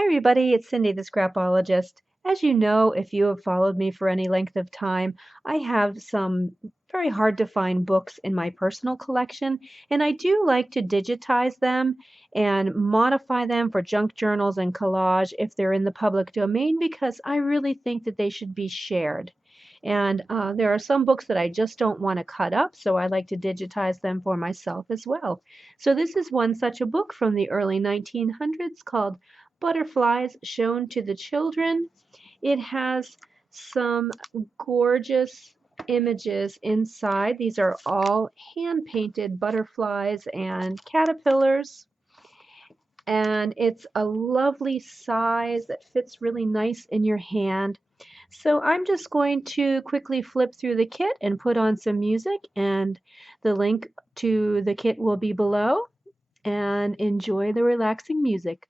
Hi, everybody. It's Cindy, the scrapologist. As you know, if you have followed me for any length of time, I have some very hard to find books in my personal collection, and I do like to digitize them and modify them for junk journals and collage if they're in the public domain because I really think that they should be shared. And there are some books that I just don't want to cut up, so I like to digitize them for myself as well. So this is one such a book from the early 1900s called Butterflies Shown to the Children. It has some gorgeous images inside. These are all hand painted butterflies and caterpillars. And it's a lovely size that fits really nice in your hand. So I'm just going to quickly flip through the kit and put on some music, and the link to the kit will be below. And enjoy the relaxing music.